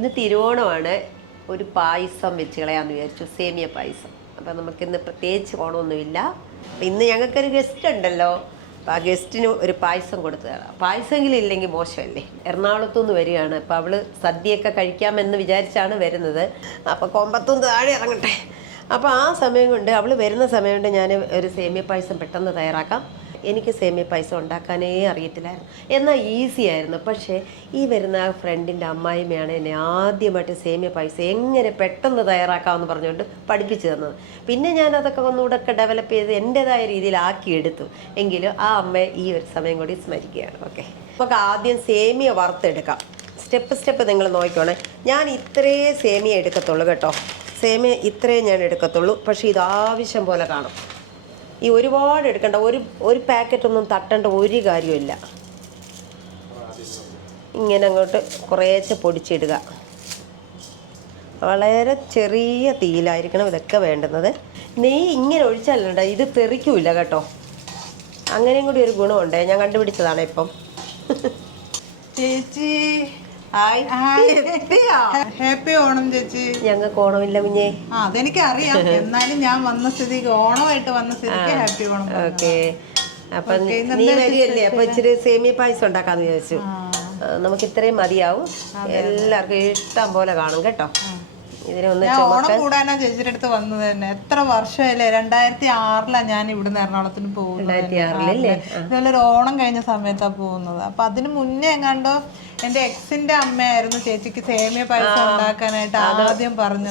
ഇന്ന് തിരുവോണമാണ്. ഒരു പായസം വെച്ച് കളയാന്ന് വിചാരിച്ചു. സേമിയ പായസം. അപ്പം നമുക്കിന്ന് പ്രത്യേകിച്ച് ഓണമൊന്നുമില്ല. ഇന്ന് ഞങ്ങൾക്കൊരു ഗസ്റ്റ് ഉണ്ടല്ലോ. അപ്പം ആ ഗസ്റ്റിന് ഒരു പായസം കൊടുത്തു തരാം. പായസമെങ്കിലും ഇല്ലെങ്കിൽ മോശമല്ലേ? എറണാകുളത്തുനിന്ന് വരികയാണ്. അപ്പം അവൾ സദ്യയൊക്കെ കഴിക്കാമെന്ന് വിചാരിച്ചാണ് വരുന്നത്. അപ്പം കൊമ്പത്തുനിന്ന് താഴെ ഇറങ്ങട്ടെ. അപ്പോൾ ആ സമയം കൊണ്ട് അവൾ വരുന്ന സമയം കൊണ്ട് ഞാൻ ഒരു സേമിയ പായസം പെട്ടെന്ന് തയ്യാറാക്കാം. എനിക്ക് സേമിയ പൈസ ഉണ്ടാക്കാനേ അറിയത്തില്ലായിരുന്നു. എന്നാൽ ഈസി ആയിരുന്നു. പക്ഷേ ഈ വരുന്ന ഫ്രണ്ടിന്റെ അമ്മായിമ്മയാണ് എന്നെ ആദ്യമായിട്ട് സേമിയ പൈസ എങ്ങനെ പെട്ടെന്ന് തയ്യാറാക്കാമെന്ന് പറഞ്ഞുകൊണ്ട് പഠിപ്പിച്ചു തന്നത്. പിന്നെ ഞാൻ അതൊക്കെ ഒന്നുകൂടെ ഒക്കെ ഡെവലപ്പ് ചെയ്ത് എന്റെതായ രീതിയിൽ ആക്കിയെടുത്തു എങ്കിലും ആ അമ്മയെ ഈ ഒരു സമയം കൂടി സ്മരിക്കുകയാണ്. ഓക്കെ നമുക്ക് ആദ്യം സേമിയ വറുത്തെടുക്കാം. സ്റ്റെപ്പ് സ്റ്റെപ്പ് നിങ്ങൾ നോക്കിക്കോണേ. ഞാൻ ഇത്രേ സേമിയ എടുക്കത്തുള്ളൂ കേട്ടോ. സേമിയ ഇത്രയും ഞാൻ എടുക്കത്തുള്ളൂ. പക്ഷേ ഇത് ആവശ്യം പോലെ കാണും. ഈ ഒരുപാട് എടുക്കണ്ട. ഒരു ഒരു പാക്കറ്റ് ഒന്നും തട്ടേണ്ട ഒരു കാര്യമില്ല ഇങ്ങനെ അങ്ങോട്ട് കുറേശ്ശെ പൊടിച്ചിടുക. വളരെ ചെറിയ തീയിലായിരിക്കണം ഇതൊക്കെ വേണ്ടുന്നത്. നെയ്യ് ഇങ്ങനെ ഒഴിച്ചല്ലണ്ട ഇത് തെറിക്കൂല കേട്ടോ. അങ്ങനെയും കൂടി ഒരു ഗുണമുണ്ട്. ഞാൻ കണ്ടുപിടിച്ചതാണ് ഇപ്പം. ചേച്ചി. ഹായ്? ഹാപ്പി ഓണം ചേച്ചി. ഞങ്ങൾക്ക് ഓണമില്ല കുഞ്ഞേ. ആ അതെനിക്ക് അറിയാം എന്നാലും ഞാൻ വന്ന സ്ഥിതിക്ക് ഓണമായിട്ട് വന്ന സ്ഥിതിക്ക് ഹാപ്പി ഓണം ഓക്കെ. അപ്പൊ നീ വരികയല്ലേ? അപ്പൊ ഇച്ചിരി സേമിയ പായസം ഉണ്ടാക്കാന്ന് വിചാരിച്ചു. നമുക്ക് ഇത്രയും മതിയാവും. എല്ലാവർക്കും ഇഷ്ടം പോലെ കാണും കേട്ടോ. ഓണം കൂടാനാ ചേച്ചിയുടെ അടുത്ത് വന്നത് തന്നെ. എത്ര വർഷമല്ലേ രണ്ടായിരത്തി ആറിലാ ഞാൻ ഇവിടുന്ന് എറണാകുളത്തിന് പോകുന്നത് ഇതുപോലെ ഒരു ഓണം കഴിഞ്ഞ സമയത്താ പോകുന്നത്. അപ്പൊ അതിന് മുന്നേ എങ്ങാണ്ടോ എന്റെ എക്സിന്റെ അമ്മയായിരുന്നു ചേച്ചിക്ക് സേമിയ പായസം ഉണ്ടാക്കാനായിട്ട് ആദ്യം പറഞ്ഞു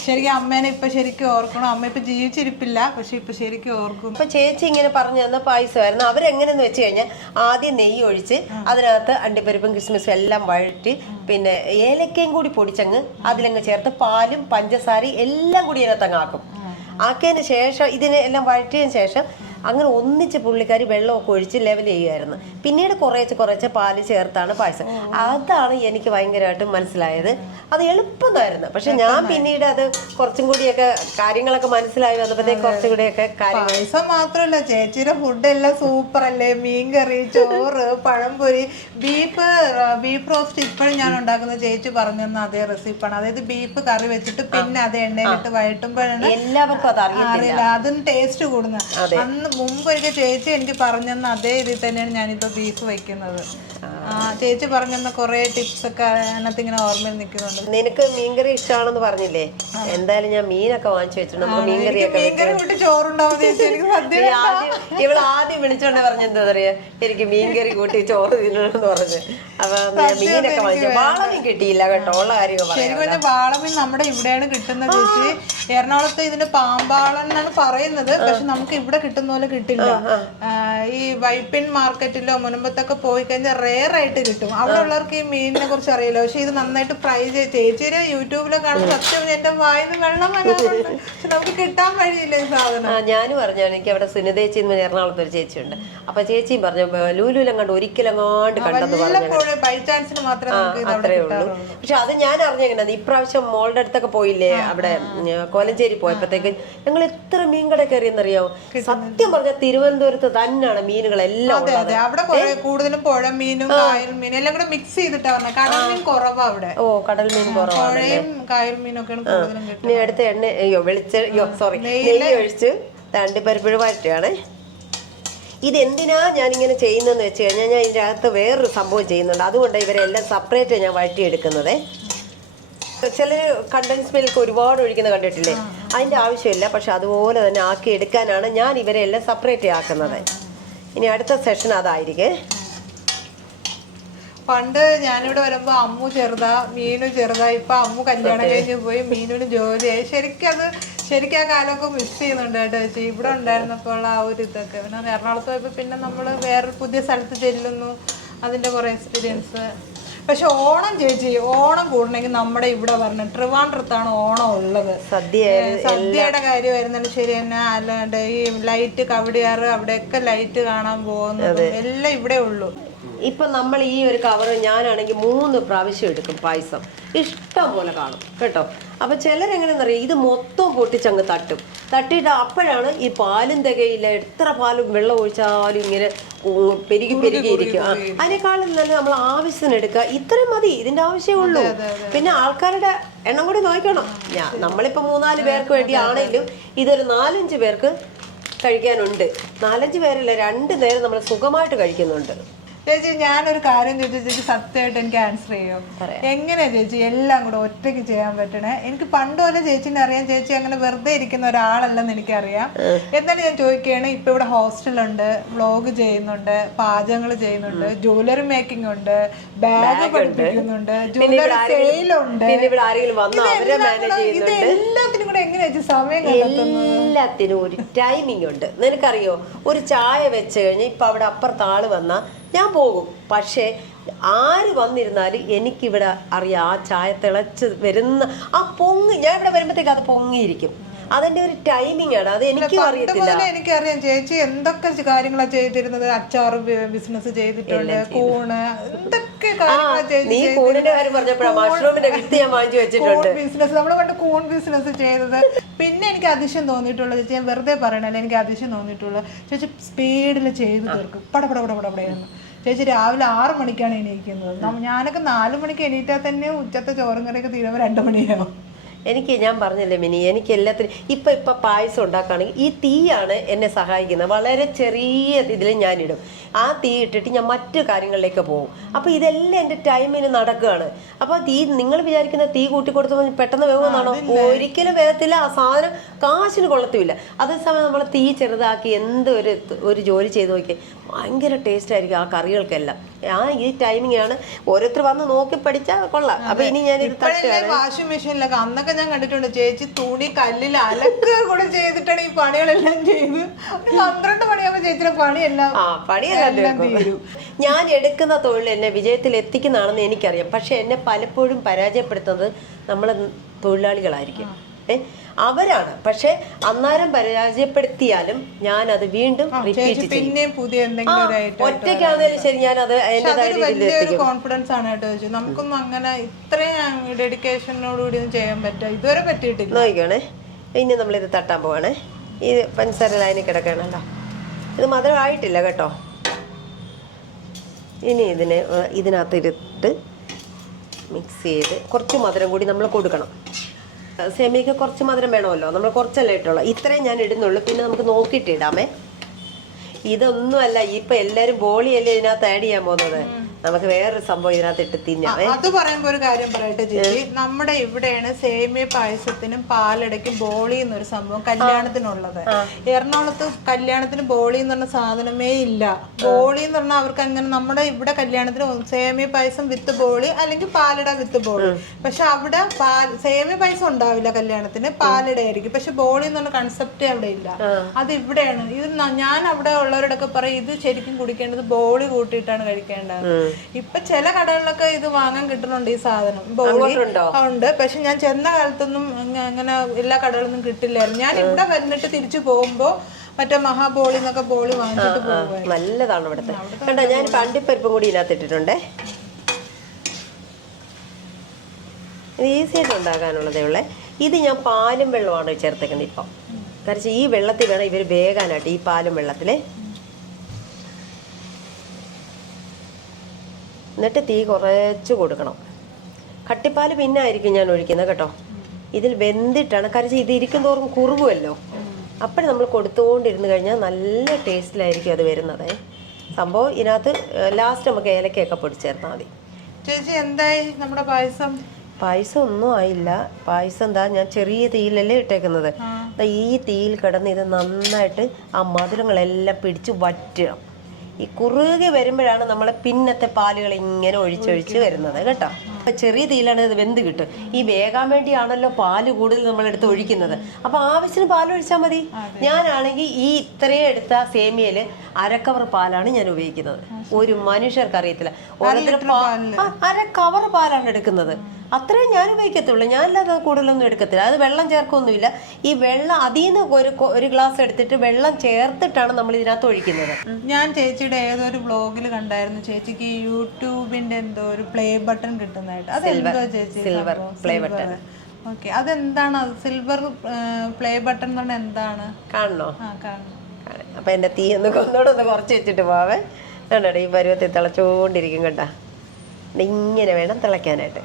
ശരിക്കും അമ്മേനെ ഇപ്പൊ ശരിക്കും ഓർക്കണം. അമ്മ ഇപ്പൊ ജീവിച്ചിരിപ്പില്ല പക്ഷെ ഇപ്പൊ ശരിക്കും ഓർക്കും. ഇപ്പൊ ചേച്ചി ഇങ്ങനെ പറഞ്ഞു തന്ന പായസമായിരുന്നു. അവരെങ്ങനെയെന്ന് വെച്ച് കഴിഞ്ഞാൽ ആദ്യം നെയ്യ് ഒഴിച്ച് അതിനകത്ത് അണ്ടിപ്പരിപ്പും കിസ്മിസും എല്ലാം വഴറ്റി പിന്നെ ഏലക്കയും കൂടി പൊടിച്ചങ്ങ് അതിലങ്ങ് ചേർത്ത് പാലും പഞ്ചസാരയും എല്ലാം കൂടി അതിനകത്ത് അങ്ങ് ആക്കും. ആക്കിയതിന് ശേഷം ഇതിനെല്ലാം വഴറ്റിയതിന് ശേഷം അങ്ങനെ ഒന്നിച്ച് പുള്ളിക്കാരി വെള്ളമൊക്കെ ഒഴിച്ച് ലെവൽ ചെയ്യുമായിരുന്നു പിന്നീട് കുറേച്ച് കുറേച്ച് പാൽ ചേർത്താണ് പായസം. അതാണ് എനിക്ക് ഭയങ്കരമായിട്ടും മനസ്സിലായത്. അത് എളുപ്പമായിരുന്നു. പക്ഷെ ഞാൻ പിന്നീട് അത് കുറച്ചും കൂടിയൊക്കെ കാര്യങ്ങളൊക്കെ മനസ്സിലായി വന്നപ്പോഴത്തേക്ക് കുറച്ചും കൂടിയൊക്കെ പായസം മാത്രമല്ല ചേച്ചിയുടെ ഫുഡ് എല്ലാം സൂപ്പർ അല്ലേ? മീൻകറി ചോറ് പഴംപൊരി ബീഫ് ബീഫ് റോസ്റ്റ് ഇപ്പോഴും ഞാൻ ഉണ്ടാക്കുന്ന ചേച്ചി പറഞ്ഞു തന്ന അതേ റെസിപ്പാണ് അതായത് ബീഫ് കറി വെച്ചിട്ട് പിന്നെ അത് എണ്ണയിലിട്ട് വഴട്ടുമ്പോഴാണ് എല്ലാവർക്കും അത് അറിയില്ല. അതും ടേസ്റ്റ് കൂടുന്നത്. അന്ന് മുമ്പ് ഒരിക്കൽ ചേച്ചി എനിക്ക് പറഞ്ഞു തന്ന അതേ ഇതിൽ തന്നെയാണ് ഞാനിപ്പോ ബീഫ് വെക്കുന്നത്. ആ, ചേച്ചി പറഞ്ഞ കുറെ ടിപ്സ് ഒക്കെ അതിനകത്ത് ഇങ്ങനെ ഓർമ്മയിൽ നിൽക്കുന്നുണ്ട്. നിനക്ക് മീൻകറി ഇഷ്ടമാണെന്ന് പറഞ്ഞില്ലേ? എന്തായാലും ഞാൻ മീനൊക്കെ വാങ്ങിച്ചു വെച്ചിട്ടുണ്ട്. നമുക്ക് മീൻകറിയൊക്കെ വെച്ച് മീൻകറി ആദ്യം ഇവൾ ആദ്യം വിളിച്ചോണ്ട് പറഞ്ഞെന്താ പറയാ എനിക്ക് മീൻകറി കൂട്ടി ചോറ് തിന്നണമെന്ന് പറഞ്ഞു. അപ്പൊ മീനൊക്കെ വാങ്ങിച്ചു വാളമീൻ കിട്ടിയില്ല കേട്ടോ. ഉള്ള കാര്യം പറയാം ശരിക്കും പറഞ്ഞാൽ വാളമീൻ നമ്മുടെ ഇവിടെയാണ് കിട്ടുന്നത് ചേച്ചി. എറണാകുളത്ത് ഇതിന് പാമ്പാളൻ എന്നാണ് പറയുന്നത്. പക്ഷെ നമുക്ക് ഇവിടെ കിട്ടുന്ന പോലെ കിട്ടില്ല. ഈ വൈപ്പിൻ മാർക്കറ്റിലോ മുനമ്പത്തൊക്കെ പോയി കഴിഞ്ഞാൽ റെയർ ആയിട്ട് കിട്ടും. അവിടെ ഉള്ളവർക്ക് ഈ മീനിനെ കുറിച്ച് അറിയില്ല. പക്ഷെ ഇത് നന്നായിട്ട് ഫ്രൈ ചെയ്ത് ചേച്ചിയുടെ യൂട്യൂബിലെ കാണുന്ന സത്യം എന്റെ വായിന്ന് വെള്ളം വരാറുണ്ട്. പക്ഷെ നമുക്ക് കിട്ടാൻ വഴിയില്ല ഈ സാധനം. ഞാൻ ഞാനും പറഞ്ഞു എനിക്ക് അവിടെ സുനിതേച്ചി എന്ന് എറണാകുളത്ത് ഒരു ചേച്ചിയുണ്ട് അപ്പൊ ചേച്ചിയും പറഞ്ഞു ലൂലുലങ്ങാണ്ട് ഒരിക്കലങ്ങാണ്ട് കണ്ടെന്ന് പറഞ്ഞു ബൈ ചാൻസിന് മാത്രമേ അത്രേ ഉള്ളൂ. പക്ഷെ അത് ഞാൻ അറിഞ്ഞെങ്ങനെ ഇപ്രാവശ്യം മോളുടെ അടുത്തൊക്കെ പോയില്ലേ അവിടെ കോലഞ്ചേരി പോയപ്പോഴത്തേക്ക് ഞങ്ങൾ എത്ര മീൻ കട കയറിയെന്നറിയാമോ സത്യം പറഞ്ഞ തിരുവനന്തപുരത്ത് തന്നെയാണ് മീനുകളെല്ലാം അവിടെ കൂടുതലും പുഴ മീനും കായൽ മീനും എല്ലാം കൂടെ മിക്സ് ചെയ്തിട്ടാ പറഞ്ഞത് കടൽ മീൻ കുറവാ അവിടെ. ഓ കടൽ മീൻ കുറവാണ് പുഴയും കായൽ മീനും ഒക്കെയാണ് കൂടുതലും കിട്ടുന്നത്. ഇനി അടുത്ത എണ്ണ അയ്യോ വെളിച്ച അയ്യോ സോറി നെയ്യ് ഒഴിച്ച് തണ്ടിപ്പരിപ്പിഴ വഴറ്റുകയാണ് ഇതെന്തിനാ ഞാനിങ്ങനെ ചെയ്യുന്നതെന്ന് വെച്ച് കഴിഞ്ഞാൽ ഞാൻ ഇതിന്റെ അകത്ത് വേറൊരു സംഭവം ചെയ്യുന്നുണ്ട്. അതുകൊണ്ട് ഇവരെല്ലാം സെപ്പറേറ്റ് ഞാൻ വഴറ്റിയെടുക്കുന്നത്. ചിലർ കണ്ടൻസ് മിൽക്ക് ഒരുപാട് ഒഴിക്കുന്നത് കണ്ടിട്ടില്ലേ? അതിന്റെ ആവശ്യമില്ല പക്ഷെ അതുപോലെ തന്നെ ആക്കി എടുക്കാനാണ് ഞാൻ ഇവരെല്ലാം സെപ്പറേറ്റ് ആക്കുന്നത്. ഇനി അടുത്ത സെഷൻ അതായിരിക്കും. പണ്ട് ഞാനിവിടെ വരുമ്പോ അമ്മു ചെറുതാ മീനു ചെറുതാ ഇപ്പൊ അമ്മു കല്യാണം കഴിഞ്ഞ് പോയി മീനുവിന് ജോലിയായി ശരിക്കും അത് ശരിക്കും ആ കാലമൊക്കെ മിസ് ചെയ്യുന്നുണ്ട് കേട്ടോ ചേച്ചി. ഇവിടെ ഉണ്ടായിരുന്നപ്പോൾ ആ ഒരു ഇതൊക്കെ. പിന്നെ എറണാകുളത്ത് പോയപ്പോ പിന്നെ നമ്മൾ വേറെ പുതിയ സ്ഥലത്ത് ചെല്ലുന്നു അതിന്റെ കുറെ എക്സ്പീരിയൻസ് പക്ഷെ ഓണം ചേച്ചി ഓണം കൂടണമെങ്കിൽ നമ്മുടെ ഇവിടെ പറഞ്ഞു ട്രിവാൻഡ്രത്താണ് ഓണം ഉള്ളത്. സദ്യ സദ്യയുടെ കാര്യം വരുന്നുണ്ട് ശരി തന്നെ അല്ലാണ്ട് ഈ ലൈറ്റ് കവടിയാറ് അവിടെയൊക്കെ ലൈറ്റ് കാണാൻ പോകുന്നത് എല്ലാം ഇവിടെ ഉള്ളൂ. ഇപ്പം നമ്മൾ ഈ ഒരു കവർ ഞാനാണെങ്കിൽ മൂന്ന് പ്രാവശ്യം എടുക്കും പായസം. ഇഷ്ടം പോലെ കാണും കേട്ടോ? അപ്പം ചിലരെങ്ങനെയെന്നറിയാം? ഇത് മൊത്തം പൊട്ടിച്ചങ്ങ് തട്ടും. തട്ടിയിട്ട് അപ്പോഴാണ് ഈ പാലും തികയില്ല എത്ര പാലും വെള്ളം ഒഴിച്ചാലും ഇങ്ങനെ പെരുകി പെരുകി ഇരിക്കും. ആ, അതിനേക്കാളും നല്ല നമ്മൾ ആവശ്യത്തിന് എടുക്കുക. ഇത്രയും മതി ഇതിന്റെ ആവശ്യമേ ഉള്ളൂ പിന്നെ ആൾക്കാരുടെ എണ്ണം കൂടി നോക്കണം. ഞാൻ നമ്മളിപ്പോൾ മൂന്നാൽ പേർക്ക് വേണ്ടി ആണെങ്കിലും ഇതൊരു നാലഞ്ച് പേർക്ക് കഴിക്കാനുണ്ട്. നാലഞ്ച് പേരല്ല രണ്ട് നേരം നമ്മൾ സുഖമായിട്ട് കഴിക്കുന്നുണ്ട്. ചേച്ചി ഞാനൊരു കാര്യം ചോദിച്ചു ചേച്ചി സത്യമായിട്ട് എനിക്ക് ആൻസർ ചെയ്യും? എങ്ങനെയാ ചേച്ചി എല്ലാം കൂടെ ഒറ്റയ്ക്ക് ചെയ്യാൻ പറ്റണേ? എനിക്ക് പണ്ട് പോലെ ചേച്ചിനെ അറിയാം. ചേച്ചി അങ്ങനെ വെറുതെ ഇരിക്കുന്ന ഒരാളല്ലെന്ന് എനിക്കറിയാം. എന്നാലും ഞാൻ ചോദിക്കുകയാണ് ഇപ്പൊ ഇവിടെ ഹോസ്റ്റലുണ്ട് വ്ളോഗ് ചെയ്യുന്നുണ്ട് പാചകങ്ങൾ ചെയ്യുന്നുണ്ട് ജ്വല്ലറി മേക്കിംഗ് ഉണ്ട് ബാഗ് പഠിപ്പിക്കുന്നുണ്ട് ജ്വല്ലറി സെയിലുണ്ട് ഇതെല്ലാത്തിനും വന്നാൽ കൂടെ എങ്ങനെയാ ചേച്ചി സമയം എല്ലാത്തിനും ഒരു ടൈമിംഗ് ഉണ്ട്. നിനക്കറിയോ? ഒരു ചായ വെച്ച് കഴിഞ്ഞാൽ ഇപ്പൊ അവിടെ അപ്പുറത്ത് ആൾ വന്നാ ഞാൻ പോകും. പക്ഷേ ആര് വന്നിരുന്നാലും എനിക്കിവിടെ അറിയാം. ആ ചായ തിളച്ച് വരുന്ന ആ പൊങ്ങി ഞാൻ ഇവിടെ വരുമ്പോഴത്തേക്ക് അത് പൊങ്ങിയിരിക്കും. അതിന്റെ ഒരു ടൈമിംഗ് ആണ്. അത് എനിക്ക് അറിയത്തില്ല. എനിക്കറിയാം ചേച്ചി എന്തൊക്കെ കാര്യങ്ങളാ ചെയ്തിരുന്നത്? അച്ചാർ ബിസിനസ് ചെയ്തിട്ടുണ്ട് കൂണ് എന്തൊക്കെ നീ കാര്യം പറഞ്ഞപ്പോഴാ മഷ്റൂമിന്റെ വിത്ത് ഞാൻ വാങ്ങിച്ചു വെച്ചിട്ടുണ്ട്. ബിസിനസ് നമ്മൾ പണ്ട് കൂൺ ബിസിനസ് ചെയ്തത്. പിന്നെ എനിക്ക് അതിശയം തോന്നിയിട്ടുള്ളത് ചേച്ചി ഞാൻ വെറുതെ പറയണല്ലേ എനിക്ക് അതിശയം തോന്നിയിട്ടുള്ളത്. ചേച്ചി സ്പീഡിൽ ചെയ്ത് തീർക്കും. പട ചേച്ചി രാവിലെ ആറ് മണിക്കാണ് എണീക്കുന്നത്. ഞാനൊക്കെ നാല് മണിക്ക് എണീറ്റാൽ തന്നെ ഉച്ചത്തെ ചോറും കറിയൊക്കെ തീരുമ്പോൾ രണ്ട് മണിയാവും. എനിക്ക് ഞാൻ പറഞ്ഞില്ലേ മിനി എനിക്ക് എല്ലാത്തിനും ഇപ്പൊ ഇപ്പൊ പായസം ഉണ്ടാക്കുകയാണെങ്കിൽ ഈ തീയാണ് എന്നെ സഹായിക്കുന്നത്. വളരെ ചെറിയ ഇതിൽ ഞാനിടും. ആ തീ ഇട്ടിട്ട് ഞാൻ മറ്റു കാര്യങ്ങളിലേക്ക് പോകും. അപ്പൊ ഇതെല്ലാം എന്റെ ടൈമിന് നടക്കുകയാണ്. അപ്പൊ തീ നിങ്ങൾ വിചാരിക്കുന്ന തീ കൂട്ടി കൊടുത്തപ്പോൾ പെട്ടെന്ന് വേവുമെന്നാണോ ഒരിക്കലും വേഗത്തില്ല ആ സാധനം കാശിന് കൊള്ളത്തുമില്ല അതേസമയം നമ്മൾ തീ ചെറുതാക്കി എന്ത് ഒരു ഒരു ജോലി ചെയ്ത് നോക്കി ഭയങ്കര ടേസ്റ്റ് ആയിരിക്കും ആ കറികൾക്കെല്ലാം. ആ ഈ ടൈമിംഗ് ആണ്. ഓരോരുത്തർ വന്ന് നോക്കി പഠിച്ചാൽ കൊള്ളാം. അപ്പൊ ഇനി ഞാൻ വാഷിംഗ് മെഷീനിലൊക്കെ അന്നൊക്കെ ഞാൻ കണ്ടിട്ടുണ്ട് ചേച്ചി തുണി കല്ലിൽ അലക്കുക കൂടെ ചെയ്തിട്ടാണ് ഈ പണികളെല്ലാം ചെയ്ത്. പന്ത്രണ്ട് മണിയാകുമ്പോൾ ചേച്ചിയുടെ പണിയെല്ലാം ആ പണിയെല്ലാം ഞാൻ എടുക്കുന്ന തൊഴിൽ എന്നെ വിജയത്തിൽ എത്തിക്കുന്നതാണെന്ന് എനിക്കറിയാം. പക്ഷെ എന്നെ പലപ്പോഴും പരാജയപ്പെടുത്തുന്നത് നമ്മളെ തൊഴിലാളികളായിരിക്കും. ഏ? അവരാണ്. പക്ഷെ അന്നാരം പരാജയപ്പെടുത്തിയാലും ഞാൻ അത് വീണ്ടും റിപ്പീറ്റ് ചെയ്യും. പുതിയ എന്തെങ്കിലും ഒറ്റയ്ക്കാണെങ്കിലും ശരി ഞാൻ അത് കോൺഫിഡൻസ് ആണ് കേട്ടോ നമുക്കൊന്നും അങ്ങനെ ഇത്രയും ഡെഡിക്കേഷനോടുകൂടി ഒന്നും ചെയ്യാൻ പറ്റുക ഇതുവരെ പറ്റിയിട്ടില്ല. നോക്കിക്കോണേ. ഇനി നമ്മളിത് തട്ടാൻ പോവാണേ. ഈ പഞ്ചസാര ലൈനിൽ കിടക്കണല്ലോ. ഇത് മധുരം ആയിട്ടില്ല കേട്ടോ. ഇനി ഇതിനെ ഇതിനകത്തിരുത്ത് മിക്സ് ചെയ്ത് കുറച്ച് മധുരം കൂടി നമ്മൾ കൊടുക്കണം. സെമിക്ക് കുറച്ച് മധുരം വേണമല്ലോ. നമ്മൾ കുറച്ചല്ലേ ഇട്ടുള്ളൂ. ഇത്രയും ഞാൻ ഇടുന്നുള്ളൂ. പിന്നെ നമുക്ക് നോക്കിയിട്ട് ഇടാമേ. ഇതൊന്നുമല്ല ഇപ്പൊ എല്ലാരും ബോളിയല്ലേ ഇതിനകത്ത് ആഡ് ചെയ്യാൻ പോകുന്നത്. നമുക്ക് വേറൊരു സംഭവം ഇതിനകത്ത് ഇട്ട് തിന്നാ അത് പറയുമ്പോ ഒരു കാര്യം പറയട്ടെ ചേച്ചി. നമ്മുടെ ഇവിടെയാണ് സേമിയ പായസത്തിനും പാലടയ്ക്കും ബോളി എന്നൊരു സംഭവം കല്യാണത്തിനുള്ളത്. എറണാകുളത്ത് കല്യാണത്തിന് ബോളി എന്ന് പറഞ്ഞ സാധനമേ ഇല്ല. ബോളി എന്ന് പറഞ്ഞാൽ അവർക്ക് അങ്ങനെ നമ്മുടെ ഇവിടെ കല്യാണത്തിന് സേമിയ പായസം വിത്ത് ബോളി അല്ലെങ്കിൽ പാലട വിത്ത് ബോളി. പക്ഷെ അവിടെ സേമിയ പായസം ഉണ്ടാവില്ല കല്യാണത്തിന് പാലട ആയിരിക്കും പക്ഷെ ബോളി എന്ന് പറഞ്ഞ കൺസെപ്റ്റേ അവിടെ ഇല്ല. അത് ഇവിടെയാണ്. ഇത് ഞാൻ അവിടെ ഉള്ളവരോടൊക്കെ പറയും ഇത് ശരിക്കും കുടിക്കേണ്ടത് ബോളി കൂട്ടിയിട്ടാണ് കഴിക്കേണ്ടത്. ഇപ്പൊ ചില കടകളിലൊക്കെ ഇത് വാങ്ങാൻ കിട്ടുന്നുണ്ട് ഈ സാധനം. ബോളി? ഉണ്ട്. പക്ഷെ ഞാൻ ചെന്ന കാലത്തൊന്നും അങ്ങനെ എല്ലാ കടകളിലൊന്നും കിട്ടില്ലായിരുന്നു. ഞാൻ ഇവിടെ വന്നിട്ട് തിരിച്ചു പോകുമ്പോ മറ്റേ മഹാബോളി എന്നൊക്കെ ബോളി വാങ്ങിച്ചിട്ട് പോകും നല്ലതാണ് ഇവിടുത്തെ. കണ്ടോ ഞാൻ പണ്ടിപ്പരിപ്പും കൂടി ഇതിനകത്ത് ഇട്ടിട്ടുണ്ടേ ഇത് ഈസി ആയിട്ട് ഉണ്ടാക്കാനുള്ളതേ ഉള്ളേ. ഇത് ഞാൻ പാലും വെള്ളമാണ് ചേർത്തേക്കുന്നത് ഇപ്പം. കാരണം ഈ വെള്ളത്തിൽ വേണം ഇവർ വേകാനായിട്ട് ഈ പാലും വെള്ളത്തിൽ എന്നിട്ട് തീ കുറച്ച് കൊടുക്കണം. കട്ടിപ്പാൽ പിന്നെ ആയിരിക്കും ഞാൻ ഒഴിക്കുന്നത് കേട്ടോ. ഇതിൽ വെന്തിട്ടാണ്. കാരണം ഇത് ഇരിക്കും തോറും കുറുകുമല്ലോ. അപ്പോഴും നമ്മൾ കൊടുത്തുകൊണ്ടിരുന്ന് കഴിഞ്ഞാൽ നല്ല ടേസ്റ്റിലായിരിക്കും അത് വരുന്നത്. സംഭവം ഇതിനകത്ത് ലാസ്റ്റ് നമുക്ക് ഏലക്കയൊക്കെ പൊടിച്ചേർത്താൽ മതി. ചേച്ചി എന്തായി നമ്മുടെ പായസം? പായസം ഒന്നും ആയില്ല. പായസം എന്താ ഞാൻ ചെറിയ തീയിലല്ലേ ഇട്ടേക്കുന്നത്. ഈ തീയിൽ കിടന്ന് ഇത് നന്നായിട്ട് ആ മധുരങ്ങളെല്ലാം പിടിച്ച് വറ്റണം ഈ കുറുകെ വരുമ്പോഴാണ് നമ്മളെ പിന്നത്തെ പാലുകൾ ഇങ്ങനെ ഒഴിച്ചൊഴിച്ച് വരുന്നത് കേട്ടോ. അപ്പൊ ചെറിയ തീയിലാണ് ഇത് വെന്ത് കിട്ടും ഈ വേകാൻ വേണ്ടിയാണല്ലോ പാൽ കൂടുതൽ നമ്മൾ എടുത്ത് ഒഴിക്കുന്നത്. അപ്പൊ ആവശ്യത്തിന് പാൽ ഒഴിച്ചാൽ മതി. ഞാനാണെങ്കിൽ ഈ ഇത്രയും എടുത്ത സേമിയയിൽ അരക്കവർ പാലാണ് ഞാൻ ഉപയോഗിക്കുന്നത്. ഒരു മനുഷ്യർക്ക് അറിയത്തില്ല. ഓരോരുത്തർ അര കവർ പാലാണ് എടുക്കുന്നത്. അത്രയും ഞാൻ ഉപയോഗിക്കത്തുള്ളൂ ഞാനല്ലാതെ കൂടുതലൊന്നും എടുക്കത്തില്ല. അത് വെള്ളം ചേർക്കൊന്നുമില്ല. ഈ വെള്ളം അതിൽ നിന്ന് ഒരു ഒരു ഗ്ലാസ് എടുത്തിട്ട് വെള്ളം ചേർത്തിട്ടാണ് നമ്മൾ ഇതിനകത്ത് ഒഴിക്കുന്നത്. ഞാൻ ചേച്ചിയുടെ ഏതൊരു ബ്ലോഗിൽ കണ്ടായിരുന്നു ചേച്ചിക്ക് യൂട്യൂബിന്റെ എന്തോ ഒരു പ്ലേ ബട്ടൺ കിട്ടുന്നതായിട്ട്. അതെന്തോ ചേച്ചി സിൽവർ പ്ലേ ബട്ടൺ ഓക്കെ അതെന്താണ്? അത് സിൽവർ പ്ലേ ബട്ടൺ എന്ന് പറഞ്ഞാൽ എന്താണ്? കാണണോ? ആ. അപ്പൊ എന്റെ തീ ഒന്ന് കൊന്നോട് ഒന്ന് കുറച്ച് വെച്ചിട്ട് പോവേ. കണ്ടോ ഈ പരുവത്തിൽ തിളച്ചുകൊണ്ടിരിക്കും കേട്ടാ ഇങ്ങനെ വേണം തിളയ്ക്കാനായിട്ട്.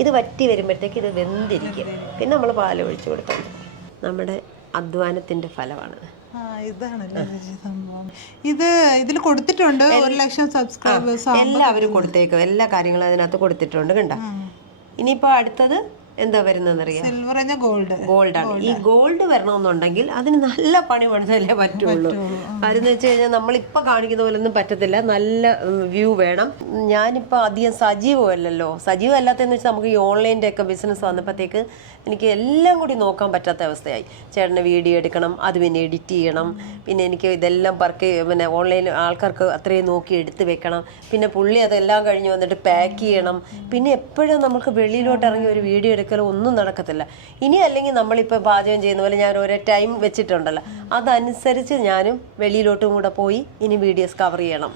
ഇത് വറ്റി വരുമ്പോഴത്തേക്ക് ഇത് വെന്തിരിക്കും. പിന്നെ നമ്മൾ പാൽ ഒഴിച്ചു കൊടുത്താൽ മതി. നമ്മുടെ അധ്വാനത്തിന്റെ ഫലമാണ്. ഇത് ഇതിൽ കൊടുത്തിട്ടുണ്ട്. ഒരു ലക്ഷം സബ്സ്ക്രൈബേഴ്സ് എല്ലാവരും കൊടുത്തേക്കും. എല്ലാ കാര്യങ്ങളും അതിനകത്ത് കൊടുത്തിട്ടുണ്ട് കണ്ട? ഇനിയിപ്പോ അടുത്തത് എന്താ വരുന്നതെന്നറിയാം? Silver gold. ഗോൾഡാണ്. ഈ ഗോൾഡ് വരണമെന്നുണ്ടെങ്കിൽ അതിന് നല്ല പണി പണിതല്ലേ പറ്റുള്ളൂ. അതെന്ന് വെച്ച് കഴിഞ്ഞാൽ നമ്മളിപ്പോ കാണിക്കുന്ന പോലെ ഒന്നും പറ്റത്തില്ല. നല്ല വ്യൂ വേണം. ഞാനിപ്പോ അധികം സജീവമല്ലല്ലോ. സജീവം അല്ലാത്തതെന്ന് വെച്ചാൽ നമുക്ക് ഈ ഓൺലൈന്റെ ഒക്കെ ബിസിനസ് വന്നപ്പോഴത്തേക്ക് എനിക്ക് എല്ലാം കൂടി നോക്കാൻ പറ്റാത്ത അവസ്ഥയായി. ചേട്ടന് വീഡിയോ എടുക്കണം അത് പിന്നെ എഡിറ്റ് ചെയ്യണം. പിന്നെ എനിക്ക് ഇതെല്ലാം വർക്ക് പിന്നെ ഓൺലൈൻ ആൾക്കാർക്ക് അത്രയും നോക്കി എടുത്ത് വെക്കണം. പിന്നെ പുള്ളി അതെല്ലാം കഴിഞ്ഞ് വന്നിട്ട് പാക്ക് ചെയ്യണം. പിന്നെ എപ്പോഴും നമുക്ക് വെളിയിലോട്ട് ഇറങ്ങി ഒരു വീഡിയോ എടുക്കലോ ഒന്നും നടക്കത്തില്ല. ഇനി അല്ലെങ്കിൽ നമ്മളിപ്പോൾ പാചകം ചെയ്യുന്ന പോലെ ഞാൻ ഓരോ ടൈം വെച്ചിട്ടുണ്ടല്ലോ. അതനുസരിച്ച് ഞാനും വെളിയിലോട്ടും കൂടെ പോയി ഇനി വീഡിയോസ് കവർ ചെയ്യണം.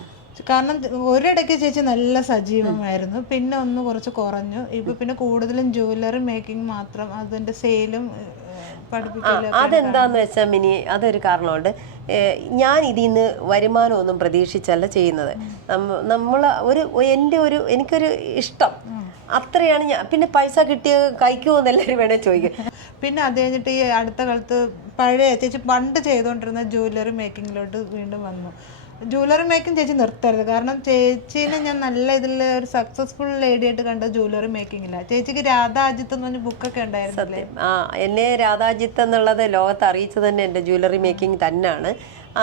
കാരണം ഒരിടയ്ക്ക് ചേച്ചി നല്ല സജീവമായിരുന്നു പിന്നെ ഒന്ന് കുറച്ച് കുറഞ്ഞു. ഇപ്പൊ പിന്നെ കൂടുതലും ജുവലറി മേക്കിംഗ് മാത്രം അതിന്റെ സെയിലും അതെന്താന്ന് വെച്ചാൽ മിനി അതൊരു കാരണമുണ്ട്. ഞാൻ ഇതിൽ നിന്ന് വരുമാനമൊന്നും പ്രതീക്ഷിച്ചല്ല ചെയ്യുന്നത്. നമ്മൾ ഒരു എന്റെ ഒരു എനിക്കൊരു ഇഷ്ടം. അത്രയാണ് ഞാൻ പിന്നെ പൈസ കിട്ടിയ കഴിക്കുമോ എന്നെല്ലാവരും വേണേൽ ചോദിക്കും. പിന്നെ അത് കഴിഞ്ഞിട്ട് ഈ അടുത്ത കാലത്ത് പഴയ ചേച്ചി പണ്ട് ചെയ്തുകൊണ്ടിരുന്ന ജുവലറി മേക്കിങ്ങിലോട്ട് വീണ്ടും വന്നു. ജുവലറി മേക്കിംഗ് ചേച്ചി നിർത്തരുത്. കാരണം ചേച്ചീനെ ഞാൻ നല്ല ഇതിൽ ഒരു സക്സസ്ഫുൾ ലേഡി ആയിട്ട് കണ്ട ജുവലറി മേക്കിങ്ങില്ല ചേച്ചിക്ക് രാധാജിത്ത് എന്ന് പറഞ്ഞ ബുക്കൊക്കെ ഉണ്ടായിരുന്നില്ലേ? ആ എന്നെ രാധാജിത്ത് എന്നുള്ളത് ലോകത്ത് അറിയിച്ചത് തന്നെ എന്റെ ജ്വല്ലറി മേക്കിംഗ് തന്നെയാണ്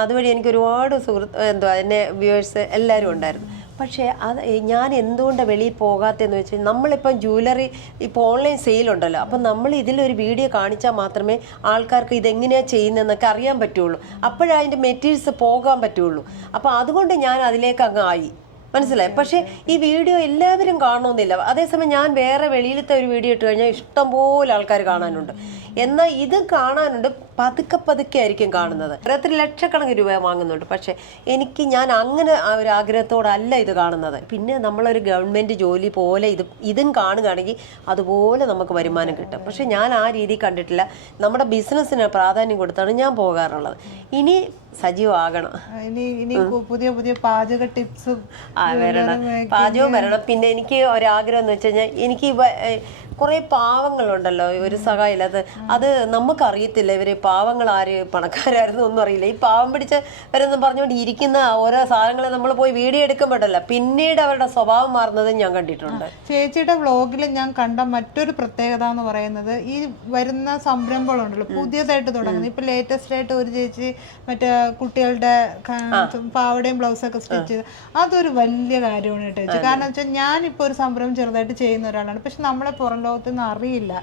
അതുവഴി എനിക്ക് ഒരുപാട് സുഹൃത്ത് എന്തുവാ എന്നെ വ്യൂവേഴ്സ് എല്ലാവരും ഉണ്ടായിരുന്നു. പക്ഷേ അത് ഞാൻ എന്തുകൊണ്ട് വെളിയിൽ പോകാത്തതെന്ന് വെച്ചാൽ നമ്മളിപ്പം ജ്വല്ലറി ഇപ്പോൾ ഓൺലൈൻ സെയിലുണ്ടല്ലോ അപ്പം നമ്മൾ ഇതിലൊരു വീഡിയോ കാണിച്ചാൽ മാത്രമേ ആൾക്കാർക്ക് ഇതെങ്ങനെയാണ് ചെയ്യുന്നതെന്നൊക്കെ അറിയാൻ പറ്റുള്ളൂ. അപ്പോഴേ അതിന്റെ മെറ്റീരിയൽസ് പോകാൻ പറ്റുള്ളൂ. അപ്പോൾ അതുകൊണ്ട് ഞാൻ അതിലേക്ക് അങ്ങ് ആയി. മനസ്സിലായി? പക്ഷേ ഈ വീഡിയോ എല്ലാവരും കാണണമെന്നില്ല. അതേസമയം ഞാൻ വേറെ വെളിയിലത്തെ ഒരു വീഡിയോ ഇട്ട് കഴിഞ്ഞാൽ ഇഷ്ടംപോലെ ആൾക്കാർ കാണാനുണ്ട്. എന്നാൽ ഇത് കാണാനുണ്ട് പതുക്കെ പതുക്കെ ആയിരിക്കും കാണുന്നത്. ഓരോരുത്തർ ലക്ഷക്കണക്കിന് രൂപ വാങ്ങുന്നുണ്ട്. പക്ഷേ എനിക്ക് ഞാൻ അങ്ങനെ ആ ഒരു ആഗ്രഹത്തോടല്ല ഇത് കാണുന്നത്. പിന്നെ നമ്മളൊരു ഗവൺമെന്റ് ജോലി പോലെ ഇത് ഇതും കാണുകയാണെങ്കിൽ അതുപോലെ നമുക്ക് വരുമാനം കിട്ടും. പക്ഷേ ഞാൻ ആ രീതി കണ്ടിട്ടില്ല. നമ്മുടെ ബിസിനസ്സിന് പ്രാധാന്യം കൊടുത്താണ് ഞാൻ പോകാറുള്ളത്. ഇനി സജീവമാകണം ഇനി ഇനി പുതിയ പുതിയ പാചക ടിപ്സും ആ വരണം. പാചകവും വരണം. പിന്നെ എനിക്ക് ഒരാഗ്രഹം എന്ന് വെച്ച് കഴിഞ്ഞാൽ എനിക്ക് കുറേ പാവങ്ങളുണ്ടല്ലോ. ഒരു സഹായമില്ലാത്ത അത് നമുക്കറിയത്തില്ല. ഇവർ പാവങ്ങൾ ആര്? പണക്കാരായിരുന്നു ഒന്നും അറിയില്ല. ഈ പാവം പിടിച്ചവരെന്ന് പറഞ്ഞുകൊണ്ട് ഇരിക്കുന്ന ഓരോ സാധനങ്ങൾ നമ്മൾ പോയി വീഡിയോ എടുക്കുമ്പോഴല്ല പിന്നീട് അവരുടെ സ്വഭാവം മാറുന്നത് ഞാൻ കണ്ടിട്ടുണ്ട്. ചേച്ചിയുടെ വ്ളോഗിൽ ഞാൻ കണ്ട മറ്റൊരു പ്രത്യേകത എന്ന് പറയുന്നത് ഈ വരുന്ന സംരംഭങ്ങളുണ്ടല്ലോ പുതിയതായിട്ട് തുടങ്ങുന്നത് ഇപ്പൊ ലേറ്റസ്റ്റ് ആയിട്ട് ഒരു ചേച്ചി മറ്റേ കുട്ടികളുടെ പാവടയും ബ്ലൗസും ഒക്കെ സ്റ്റിച്ച് ചെയ്ത്. അതൊരു വലിയ കാര്യമാണ് കേട്ടോ ചേച്ചി. കാരണം വെച്ചാൽ ഞാനിപ്പോൾ ഒരു സംരംഭം ചെറുതായിട്ട് ചെയ്യുന്ന ഒരാളാണ്. പക്ഷെ നമ്മളെ പുറം ലോകത്തൊന്നും അറിയില്ല.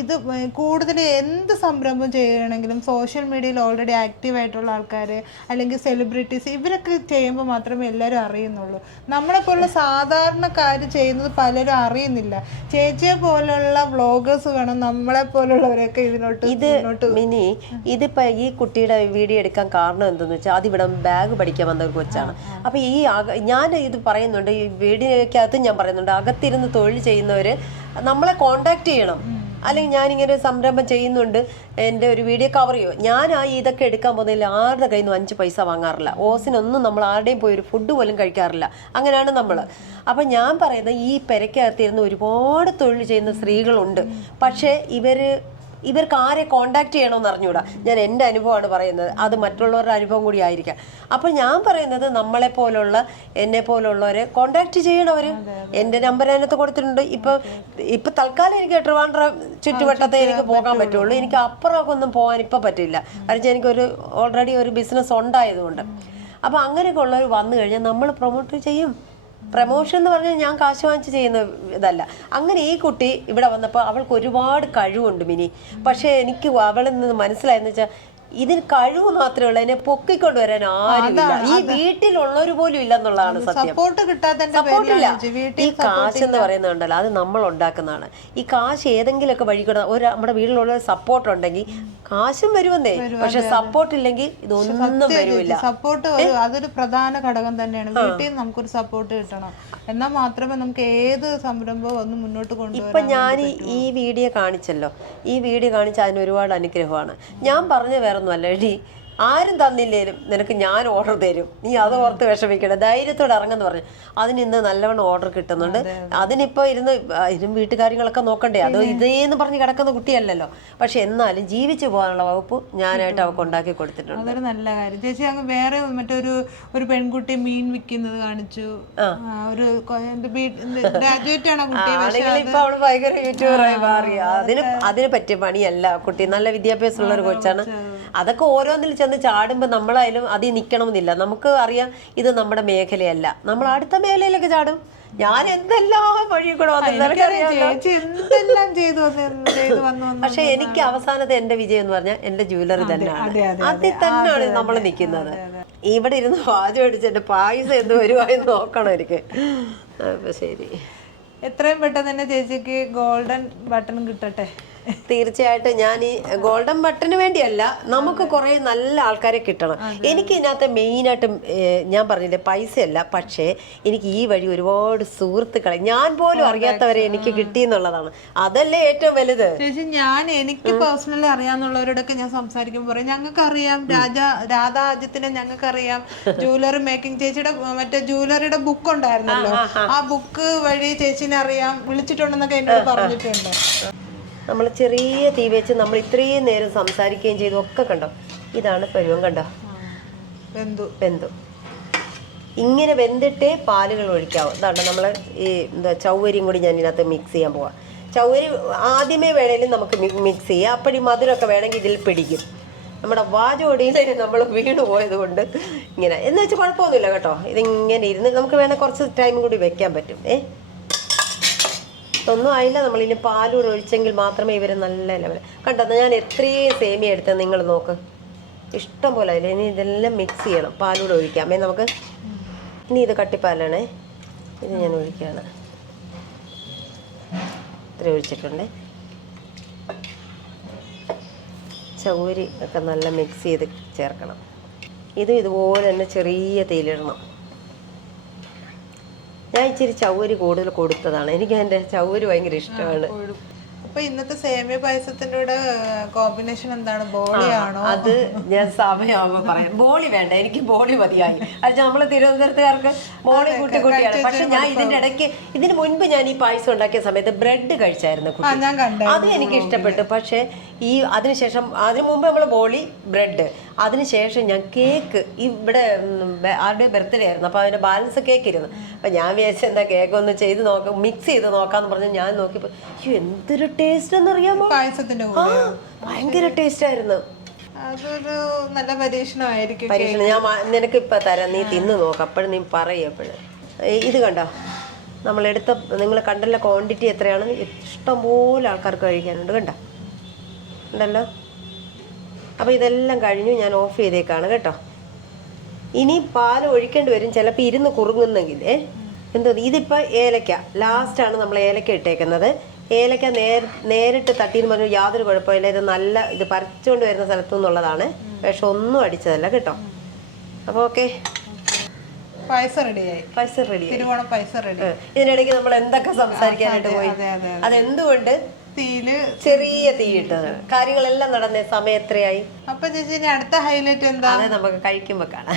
ഇത് കൂടുതൽ എന്ത് സംരംഭം ചെയ്യണമെങ്കിലും സോഷ്യൽ മീഡിയയിൽ ഓൾറെഡി ആക്റ്റീവ് ആയിട്ടുള്ള ആൾക്കാർ അല്ലെങ്കിൽ സെലിബ്രിറ്റീസ് ഇവരൊക്കെ ചെയ്യുമ്പോൾ മാത്രമേ എല്ലാവരും അറിയുന്നുള്ളൂ. നമ്മളെപ്പോലുള്ള സാധാരണക്കാർ ചെയ്യുന്നത് പലരും അറിയുന്നില്ല. ചേച്ചിയെ പോലുള്ള വ്ളോഗേഴ്സ് വേണം നമ്മളെ പോലുള്ളവരൊക്കെ ഇതിനോട്ട് ഇത് മിനി ഇതിപ്പോൾ ഈ കുട്ടിയുടെ വീഡിയോ എടുക്കാൻ കാരണം എന്തെന്ന് വെച്ചാൽ അതിവിടെ ബാഗ് പഠിക്കാൻ വന്ന ഒരു കൊച്ചാണ്. അപ്പോൾ ഈ ഞാൻ ഇത് പറയുന്നുണ്ട് ഈ വീടിനകത്തും ഞാൻ പറയുന്നുണ്ട് അകത്തിരുന്ന് തൊഴിൽ ചെയ്യുന്നവർ നമ്മളെ കോണ്ടാക്ട് ചെയ്യണം. അല്ലെങ്കിൽ ഞാനിങ്ങനെ ഒരു സംരംഭം ചെയ്യുന്നുണ്ട് എന്റെ ഒരു വീഡിയോ കവർ ചെയ്യുമോ ഞാൻ ആ ഇതൊക്കെ എടുക്കാൻ പോകുന്നതിൽ ആരുടെ കയ്യിൽ നിന്നും അഞ്ച് പൈസ വാങ്ങാറില്ല. ഓസിനൊന്നും നമ്മൾ ആരുടെയും പോയി ഒരു ഫുഡ് പോലും കഴിക്കാറില്ല. അങ്ങനെയാണ് നമ്മൾ അപ്പം ഞാൻ പറയുന്നത് ഈ പെരക്കകത്തിരുന്ന് ഒരുപാട് തൊഴിൽ ചെയ്യുന്ന സ്ത്രീകളുണ്ട്. പക്ഷേ ഇവർ ഇവർക്ക് ആരെ കോണ്ടാക്ട് ചെയ്യണമെന്ന് അറിഞ്ഞുകൂടാ ഞാൻ എന്റെ അനുഭവമാണ് പറയുന്നത്. അത് മറ്റുള്ളവരുടെ അനുഭവം കൂടി ആയിരിക്കാം. അപ്പോൾ ഞാൻ പറയുന്നത് നമ്മളെ പോലുള്ള എന്നെ പോലുള്ളവരെ കോണ്ടാക്ട് ചെയ്യണവർ എന്റെ നമ്പർ അതിനകത്ത് കൊടുത്തിട്ടുണ്ട്. ഇപ്പം ഇപ്പം തൽക്കാലം എനിക്ക് ട്രിവാൻഡ്രം ചുറ്റുവട്ടത്തെ എനിക്ക് പോകാൻ പറ്റുള്ളൂ. എനിക്ക് അപ്പുറമൊക്കെ ഒന്നും പോകാൻ ഇപ്പം പറ്റില്ല. കാരണം എനിക്കൊരു ഓൾറെഡി ഒരു ബിസിനസ് ഉണ്ടായതുകൊണ്ട്. അപ്പോൾ അങ്ങനെയൊക്കെ ഉള്ളവർ വന്നു കഴിഞ്ഞാൽ നമ്മൾ പ്രൊമോട്ട് ചെയ്യും. പ്രമോഷൻ എന്ന് പറഞ്ഞാൽ ഞാൻ കാശ് വാങ്ങിച്ച് ചെയ്യുന്ന ഇതല്ല. അങ്ങനെ ഈ കുട്ടി ഇവിടെ വന്നപ്പോൾ അവൾക്ക് ഒരുപാട് കഴിവുണ്ട് മിനി. പക്ഷേ എനിക്ക് അവളിൽ നിന്ന് മനസ്സിലായെന്ന് വെച്ചാൽ ഇതിന് കഴിവ് മാത്രമേ ഉള്ളൂ. അതിനെ പൊക്കിക്കൊണ്ട് വരാൻ ആരുമില്ല. ഈ വീട്ടിലുള്ളവർ പോലും ഇല്ലെന്നുള്ളതാണ് സത്യം. സപ്പോർട്ട് കിട്ടാത്തതിന്റെ ഈ കാശ് എന്ന് പറയുന്നുണ്ടല്ലോ അത് നമ്മൾ ഉണ്ടാക്കുന്നതാണ്. ഈ കാശ് ഏതെങ്കിലുമൊക്കെ വഴി കൂടെ ഒരു നമ്മുടെ വീട്ടിലുള്ള സപ്പോർട്ട് ഉണ്ടെങ്കിൽ കാശും വരുമെന്നേ. പക്ഷെ സപ്പോർട്ട് ഇല്ലെങ്കിൽ ഇതൊന്നും വരില്ല സപ്പോർട്ട് അതൊരു പ്രധാന ഘടകം തന്നെയാണ്. വീട്ടിൽ നമുക്കൊരു സപ്പോർട്ട് കിട്ടണം. എന്നാൽ മാത്രമേ നമുക്ക് ഏത് സംരംഭവും ഒന്ന് മുന്നോട്ട് കൊണ്ടുപോകാൻ ഇപ്പൊ ഞാൻ ഈ വീഡിയോ കാണിച്ചല്ലോ. ഈ വീഡിയോ കാണിച്ച അതിന് ഒരുപാട് അനുഗ്രഹമാണ്. ഞാൻ പറഞ്ഞ വേറെ ഒന്നുമല്ല എടി ആരും തന്നില്ലേലും നിനക്ക് ഞാൻ ഓർഡർ തരും. നീ അത് ഓർത്ത് വിഷമിക്കണം ധൈര്യത്തോടെ ഇറങ്ങുന്നു പറഞ്ഞു. അതിന് ഇന്ന് നല്ലവണ്ണം ഓർഡർ കിട്ടുന്നുണ്ട്. അതിനിപ്പോ ഇരുന്ന് ഇതും വീട്ടുകാര്യങ്ങളൊക്കെ നോക്കണ്ടേ? അത് ഇതേന്ന് പറഞ്ഞ് കിടക്കുന്ന കുട്ടിയല്ലല്ലോ. പക്ഷെ എന്നാലും ജീവിച്ചു പോകാനുള്ള വകുപ്പ് ഞാനായിട്ട് അവൾക്ക് ഉണ്ടാക്കി കൊടുത്തിട്ടുണ്ട്. അതൊരു നല്ല കാര്യം. ചേച്ചി അങ്ങ് വേറെ മറ്റൊരു ഒരു പെൺകുട്ടി മീൻ വിൽക്കുന്നത് കാണിച്ചു. ഒരു ഗ്രാജുവേറ്റ് ആണ് ഇപ്പൊ അവൾ ഭയങ്കര യൂട്യൂബറായി മാറി. അതിന് അതിന് പറ്റിയ പണിയല്ല. കുട്ടി നല്ല വിദ്യാഭ്യാസമുള്ള ഒരു കൊച്ചാണ്. അതൊക്കെ ഓരോന്നിൽ ചെന്ന് ചാടുമ്പോൾ നമ്മളായാലും അതിൽ നിൽക്കണമെന്നില്ല നമുക്ക് അറിയാം ഇത് നമ്മുടെ മേഖലയല്ല. നമ്മൾ അടുത്ത മേഖലയിലൊക്കെ ചാടും. ഞാൻ എന്തെല്ലാം വഴി കൂടെ പക്ഷെ എനിക്ക് അവസാനത്തെ എന്റെ വിജയം എന്ന് പറഞ്ഞാൽ എന്റെ ജ്വല്ലറി തന്നെയാണ്. അതെ, അതെ, അതിൽ തന്നെയാണ് നമ്മൾ നിൽക്കുന്നത്. ഇവിടെ ഇരുന്ന് പാചകം അടിച്ച് എന്റെ പായസം എന്ത് വരുവായി നോക്കണം എനിക്ക്. അപ്പൊ ശരി. എത്രയും പെട്ടെന്ന് തന്നെ ചേച്ചിക്ക് ഗോൾഡൻ ബട്ടൺ കിട്ടട്ടെ? തീർച്ചയായിട്ടും ഞാൻ ഈ ഗോൾഡൻ ബട്ടന് വേണ്ടിയല്ല നമുക്ക് കുറെ നല്ല ആൾക്കാരെ കിട്ടണം. എനിക്ക് ഇതിനകത്ത് മെയിനായിട്ടും ഞാൻ പറഞ്ഞില്ലേ പൈസയല്ല പക്ഷേ എനിക്ക് ഈ വഴി ഒരുപാട് സുഹൃത്തുക്കളെ ഞാൻ പോലും അറിയാത്തവരെ എനിക്ക് കിട്ടി എന്നുള്ളതാണ് അതല്ലേ ഏറ്റവും വലുത്? ചേച്ചി ഞാൻ എനിക്ക് പേഴ്സണലി അറിയാന്നുള്ളവരോടൊക്കെ ഞാൻ സംസാരിക്കുമ്പോൾ പറയും ഞങ്ങൾക്ക് അറിയാം രാജ രാധാ അജിത്തിനെ ഞങ്ങൾക്ക് അറിയാം ജൂവലറി മേക്കിംഗ് ചേച്ചിയുടെ മറ്റേ ജൂവലറിയുടെ ബുക്ക് ഉണ്ടായിരുന്നല്ലോ. ആ ബുക്ക് വഴി ചേച്ചിനെ അറിയാം വിളിച്ചിട്ടുണ്ടെന്നൊക്കെ എന്നോട് പറഞ്ഞിട്ടുണ്ട്. നമ്മൾ ചെറിയ തീ വെച്ച് നമ്മൾ ഇത്രയും നേരം സംസാരിക്കുകയും ചെയ്തു ഒക്കെ കണ്ടോ? ഇതാണ് പരുവം കണ്ടോ? ബന്ധു വെന്തു. ഇങ്ങനെ വെന്തിട്ടേ പാലുകൾ ഒഴിക്കാവും ഇതാണ് നമ്മൾ ഈ എന്താ ചൗവരിയും കൂടി ഞാൻ ഇതിനകത്ത് മിക്സ് ചെയ്യാൻ പോവാം. ചൗവരി ആദ്യമേ വേണേലും നമുക്ക് മിക്സ് ചെയ്യാം. അപ്പടി മധുരമൊക്കെ വേണമെങ്കിൽ ഇതിൽ പിടിക്കും. നമ്മുടെ വാചോടിയിൽ നമ്മൾ വീണ് പോയത് കൊണ്ട് ഇങ്ങനെ. എന്ന് വെച്ചാൽ കുഴപ്പമൊന്നുമില്ല കേട്ടോ. ഇതിങ്ങനെ ഇരുന്ന് നമുക്ക് വേണേൽ കുറച്ച് ടൈം കൂടി വെക്കാൻ പറ്റും. ഏ? ഒന്നും ആയില്ല. നമ്മളിനി പാലൂടെ ഒഴിച്ചെങ്കിൽ മാത്രമേ ഇവർ നല്ല ലെവൽ കണ്ടോ ഞാൻ എത്രയും സേമിയ എടുത്തത് നിങ്ങൾ നോക്ക്. ഇഷ്ടം പോലെ അതിൽ ഇനി ഇതെല്ലാം മിക്സ് ചെയ്യണം. പാലൂടെ ഒഴിക്കാമേ നമുക്ക് ഇനി ഇത് കട്ടിപ്പാലാണേ. ഇത് ഞാൻ ഒഴിക്കുകയാണ്. ഇത്ര ഒഴിച്ചിട്ടുണ്ട്. ചൗരി ഒക്കെ നല്ല മിക്സ് ചെയ്ത് ചേർക്കണം. ഇത് ഇതുപോലെ തന്നെ ചെറിയ തേയിലിടണം ഞാൻ ഇച്ചിരി ചൗവരി കൂടുതൽ കൊടുത്തതാണ്. എനിക്ക് എന്റെ ചൗവരി ഭയങ്കര ഇഷ്ടമാണ്. അപ്പൊ ഇന്നത്തെ സേമിയ പായസത്തിന്റെ കൂടെ കോമ്പിനേഷൻ എന്താണ്? ബോളിയാണോ? അത് ഞാൻ സമയമാകുമ്പോ പറയാം. ബോളി വേണ്ട. എനിക്ക് ബോളി മതിയായി. അത് നമ്മൾ തിരുവനന്തപുരത്തുകാർക്ക് ബോളി കൂട്ടി കൂട്ടിയാണ്. പക്ഷെ ഞാൻ ഇതിന്റെ ഇടയ്ക്ക് ഇതിന് മുൻപ് ഞാൻ ഈ പായസം ഉണ്ടാക്കിയ സമയത്ത് ബ്രെഡ് കഴിച്ചായിരുന്നു അത് എനിക്ക് ഇഷ്ടപ്പെട്ടു. പക്ഷേ ഈ അതിനുശേഷം അതിനു മുമ്പ് നമ്മൾ ബോളി ബ്രെഡ്. അതിനുശേഷം ഞാൻ കേക്ക് ഇവിടെ ആരുടെ ബർത്ത്ഡേ ആയിരുന്നു. അപ്പോൾ അതിന്റെ ബാലൻസ് കേക്ക് ഇരുന്നു. അപ്പം ഞാൻ വിചാരിച്ചു എന്താ കേക്ക് ഒന്ന് ചെയ്ത് നോക്കാം മിക്സ് ചെയ്ത് നോക്കാന്ന് പറഞ്ഞ് ഞാൻ നോക്കിയപ്പോൾ അയ്യോ എന്തൊരു ടേസ്റ്റ് എന്നറിയാമോ? പായസത്തിന്റെ ആ കൂടെ ഭയങ്കര ടേസ്റ്റ് ആയിരുന്നു. അതൊരു നല്ല പരീക്ഷണമായിരിക്കും പരീക്ഷണം. ഞാൻ നിനക്ക് ഇപ്പൊ തരാം. നീ തിന്ന് നോക്ക്. അപ്പോഴും നീ പറയും ഇത് കണ്ടോ? നമ്മളെടുത്ത നിങ്ങൾ കണ്ടല്ല ക്വാണ്ടിറ്റി എത്രയാണ്? ഇഷ്ടംപോലെ ആൾക്കാർക്ക് കഴിക്കാനുണ്ട്. കണ്ടോ? ഉണ്ടല്ലോ. അപ്പോൾ ഇതെല്ലാം കഴിഞ്ഞു ഞാൻ ഓഫ് ചെയ്തേക്കാണ് കേട്ടോ. ഇനി പാൽ ഒഴിക്കേണ്ടി വരും. ചിലപ്പോൾ ഇരുന്ന് കുറുങ്ങുന്നെങ്കിൽ എന്തോ ഇതിപ്പോൾ ഏലക്ക. ലാസ്റ്റാണ് നമ്മൾ ഏലക്ക ഇട്ടേക്കുന്നത്. ഏലക്ക നേർ നേരിട്ട് തട്ടിയെന്ന് പറഞ്ഞു യാതൊരു കുഴപ്പമില്ല ഇത് നല്ല ഇത് പറിച്ചുകൊണ്ട് വരുന്ന സ്ഥലത്തു നിന്നുള്ളതാണ്. പക്ഷെ ഒന്നും അടിച്ചതല്ല കേട്ടോ. അപ്പോൾ ഓക്കെ. പൈസ റെഡിയായി. പൈസ റെഡി തിരുവോണം പൈസ റെഡി. ഇതിനിടയ്ക്ക് നമ്മൾ എന്തൊക്കെ സംസാരിക്കാനായിട്ട് പോയി? അതെ അതെ. അതെന്തുകൊണ്ട് തീയിൽ ചെറിയ തീയിട്ടത് കാര്യങ്ങളെല്ലാം നടന്ന സമയം എത്രയായി അപ്പൊ ചേച്ചി അടുത്ത ഹൈലൈറ്റ് എന്താ? അത് നമുക്ക് കഴിക്കുമ്പോ കാണാം.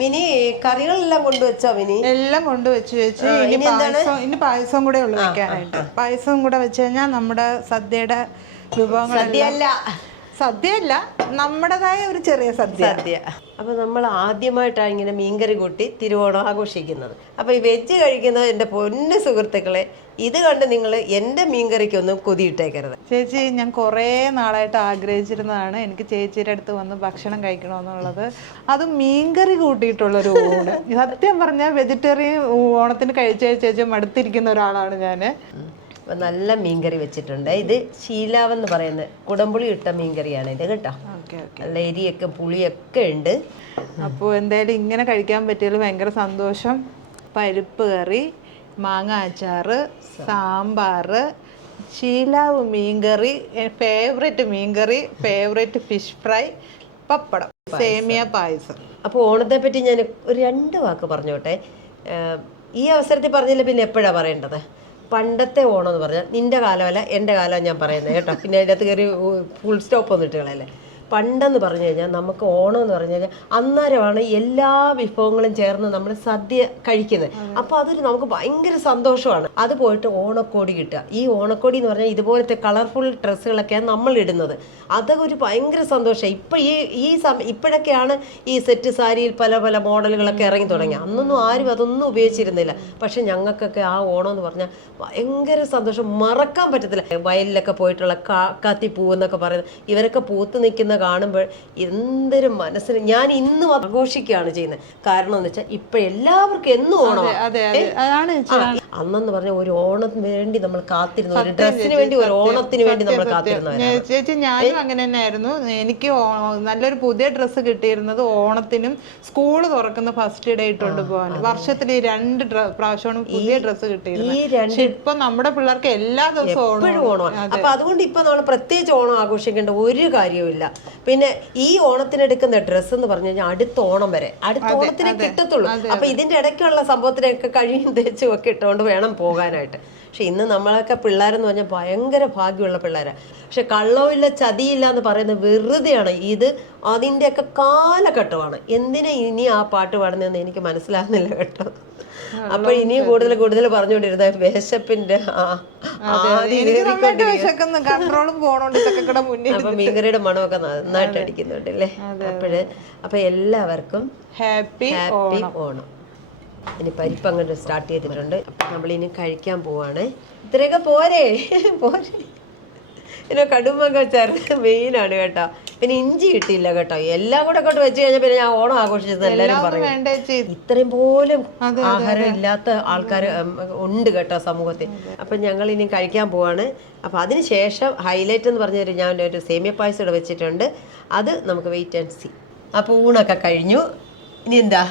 മിനി കറികളെല്ലാം കൊണ്ടുവച്ചോ മിനി? എല്ലാം കൊണ്ടുവച്ചു ചേച്ചി. ഇനി പായസം ഇനി പായസം കൂടെ ഉള്ളു വെക്കാനായിട്ട്. പായസം കൂടെ വെച്ച് കഴിഞ്ഞാൽ നമ്മുടെ സദ്യയുടെ വിഭവങ്ങളെല്ലാം സദ്യയല്ല നമ്മുടേതായ ഒരു ചെറിയ സദ്യ. സദ്യ. അപ്പൊ നമ്മൾ ആദ്യമായിട്ടാണ് ഇങ്ങനെ മീൻകറി കൂട്ടി തിരുവോണം ആഘോഷിക്കുന്നത്. അപ്പൊ ഈ വെജ് കഴിക്കുന്ന എന്റെ പൊന്നു സുഹൃത്തുക്കളെ ഇത് കണ്ട് നിങ്ങൾ എന്റെ മീൻകറിക്കൊന്നും കൊതിയിട്ടേക്കരുത്. ചേച്ചി ഞാൻ കുറേ നാളായിട്ട് ആഗ്രഹിച്ചിരുന്നതാണ് എനിക്ക് ചേച്ചിയുടെ അടുത്ത് വന്ന് ഭക്ഷണം കഴിക്കണമെന്നുള്ളത്. അത് മീൻകറി കൂട്ടിയിട്ടുള്ളൊരു ഊണ്. സത്യം പറഞ്ഞാൽ വെജിറ്റേറിയൻ ഓണത്തിന് കഴിച്ച ചേച്ചി മടുത്തിരിക്കുന്ന ഒരാളാണ് ഞാൻ അപ്പം നല്ല മീൻകറി വെച്ചിട്ടുണ്ട്. ഇത് ശീലാവെന്ന് പറയുന്നത് കുടംപുളി ഇട്ട മീൻകറിയാണ് ഇത് കേട്ടോ. നല്ല എരിയൊക്കെ പുളിയൊക്കെ ഉണ്ട്. അപ്പോൾ എന്തായാലും ഇങ്ങനെ കഴിക്കാൻ പറ്റിയതിൽ ഭയങ്കര സന്തോഷം. പരിപ്പ് കറി മാങ്ങ അച്ചാറ് സാമ്പാറ് ശീലാവ് മീൻകറി ഫേവറേറ്റ് മീൻകറി ഫേവറേറ്റ് ഫിഷ് ഫ്രൈ പപ്പടം സേമിയ പായസം. അപ്പോൾ ഓണത്തെ പറ്റി ഞാൻ ഒരു രണ്ട് വാക്ക് പറഞ്ഞോട്ടെ. ഈ അവസരത്തിൽ പറഞ്ഞില്ല പിന്നെ എപ്പോഴാണ് പറയേണ്ടത്? പണ്ടത്തെ ഓണം എന്ന് പറഞ്ഞാൽ നിന്റെ കാലമല്ല എന്റെ കാലമാണ് ഞാൻ പറയുന്നത് കേട്ടോ. പിന്നെ അതിനകത്ത് കയറി ഫുൾ സ്റ്റോപ്പ് ഒന്നും ഇട്ടുകളല്ലേ പണ്ടെന്ന് പറഞ്ഞു കഴിഞ്ഞാൽ നമുക്ക് ഓണം എന്ന് പറഞ്ഞു കഴിഞ്ഞാൽ അന്നേരമാണ് എല്ലാ വിഭവങ്ങളും ചേർന്ന് നമ്മൾ സദ്യ കഴിക്കുന്നത്. അപ്പോൾ അതൊരു നമുക്ക് ഭയങ്കര സന്തോഷമാണ്. അത് പോയിട്ട് ഓണക്കോടി കിട്ടുക. ഈ ഓണക്കോടി എന്ന് പറഞ്ഞാൽ ഇതുപോലത്തെ കളർഫുൾ ഡ്രസ്സുകളൊക്കെയാണ് നമ്മൾ ഇടുന്നത്. അതൊക്കെ ഒരു ഭയങ്കര സന്തോഷം ഇപ്പം ഈ ഈ സമയം ഇപ്പോഴൊക്കെയാണ് ഈ സെറ്റ് സാരിയിൽ പല പല മോഡലുകളൊക്കെ ഇറങ്ങി തുടങ്ങി അന്നൊന്നും ആരും അതൊന്നും ഉപയോഗിച്ചിരുന്നില്ല. പക്ഷെ ഞങ്ങൾക്കൊക്കെ ആ ഓണം എന്ന് പറഞ്ഞാൽ ഭയങ്കര സന്തോഷം. മറക്കാൻ പറ്റത്തില്ല. വയലിലൊക്കെ പോയിട്ടുള്ള കാ കാത്തി പൂവെന്നൊക്കെ പറയുന്നത്. ഇവരൊക്കെ പൂത്ത് നിൽക്കുന്ന കാണുമ്പോൾ എന്തൊരു മനസ്സിന് ഞാൻ ഇന്നും ആഘോഷിക്കുകയാണ് ചെയ്യുന്നത്. കാരണം എന്ന് വെച്ചാൽ ഇപ്പൊ എല്ലാവർക്കും എന്നും ഓണം അന്നെന്ന് പറഞ്ഞ ഒരു ഓണത്തിന് വേണ്ടി നമ്മൾ കാത്തിരുന്നു ഒരു ഡ്രസ്സിന് വേണ്ടി ഒരു ഓണത്തിന് വേണ്ടി നമ്മൾ കാത്തിരുന്നവരാണ്. ഞാൻ- ചേച്ചി ഞാനും അങ്ങനെ തന്നെയായിരുന്നു. എനിക്ക് നല്ലൊരു പുതിയ ഡ്രസ്സ് കിട്ടിയിരുന്നത് ഓണത്തിനും സ്കൂൾ തുറക്കുന്ന ഫസ്റ്റ് ഡേ ഇട്ടുകൊണ്ട് പോകാൻ വർഷത്തിൽ ഈ രണ്ട് പ്രാവശ്യമാണ് പുതിയ ഡ്രസ്സ് കിട്ടിയിരുന്നത്. പക്ഷെ ഇപ്പൊ നമ്മുടെ പിള്ളേർക്ക് എല്ലാ ദിവസവും ഓണം അപ്പൊ അതുകൊണ്ട് ഇപ്പൊ നമ്മൾ പ്രത്യേകിച്ച് ഓണം ആഘോഷിക്കേണ്ട ഒരു കാര്യവുമില്ല. പിന്നെ ഈ ഓണത്തിന് എടുക്കുന്ന ഡ്രസ്സ് എന്ന് പറഞ്ഞു കഴിഞ്ഞാൽ അടുത്ത ഓണം വരെ. അടുത്ത ഓണത്തിന് കിട്ടത്തുള്ളൂ. അപ്പൊ ഇതിന്റെ ഇടയ്ക്കുള്ള സംഭവത്തിനൊക്കെ കഴിയും തേച്ചും ഒക്കെ ഇട്ടുകൊണ്ട് വേണം പോകാനായിട്ട്. പക്ഷെ ഇന്ന് നമ്മളൊക്കെ പിള്ളേരെന്ന് പറഞ്ഞാൽ ഭയങ്കര ഭാഗ്യമുള്ള പിള്ളേരാണ് പക്ഷെ കള്ളവുമില്ല ചതിയില്ല എന്ന് പറയുന്നത് വെറുതെയാണ്. ഇത് അതിന്റെയൊക്കെ കാലഘട്ടമാണ്. എന്തിനാ ഇനി ആ പാട്ട് പാടുന്നതെന്ന് എനിക്ക് മനസ്സിലാകുന്നില്ല കേട്ടോ. അപ്പൊ ഇനി കൂടുതൽ കൂടുതൽ പറഞ്ഞുകൊണ്ടിരുന്ന വിശപ്പിന്റെ അപ്പൊ മീൻകറിയുടെ മണമൊക്കെ നന്നായിട്ട് അടിക്കുന്നുണ്ട് അല്ലേ അപ്പോഴ് അപ്പൊ എല്ലാവർക്കും ഹാപ്പി ഹാപ്പി ഓണം. ഇനി പരിപ്പ് അങ്ങനെ സ്റ്റാർട്ട് ചെയ്തിട്ടുണ്ട്. അപ്പൊ നമ്മൾ ഇനി കഴിക്കാൻ പോവാണ്. ഇത്രയൊക്കെ പോരെ പോരെ. ഇതിനെ കടുമ്പൊക്കെ ചേർത്ത് മെയിനാണ് കേട്ടോ. പിന്നെ ഇഞ്ചി കിട്ടിയില്ല കേട്ടോ. എല്ലാം കൂടെ കൊണ്ട് വെച്ച് കഴിഞ്ഞാൽ പിന്നെ ഞാൻ ഓണം ആഘോഷിച്ചത് എല്ലാവരും പറയും. ഇത്രയും പോലും ആഹാരം ഇല്ലാത്ത ആൾക്കാർ ഉണ്ട് കേട്ടോ സമൂഹത്തിൽ. അപ്പം ഞങ്ങൾ ഇനി കഴിക്കാൻ പോവാണ്. അപ്പം അതിനുശേഷം ഹൈലൈറ്റ് എന്ന് പറഞ്ഞു ഞാൻ ഒരു സേമിയ പായസം ഇവിടെ വെച്ചിട്ടുണ്ട്. അത് നമുക്ക് വെയിറ്റ് ആൻഡ് സി അപ്പോൾ ഊണൊക്കെ കഴിഞ്ഞു. ഇനി എന്താ?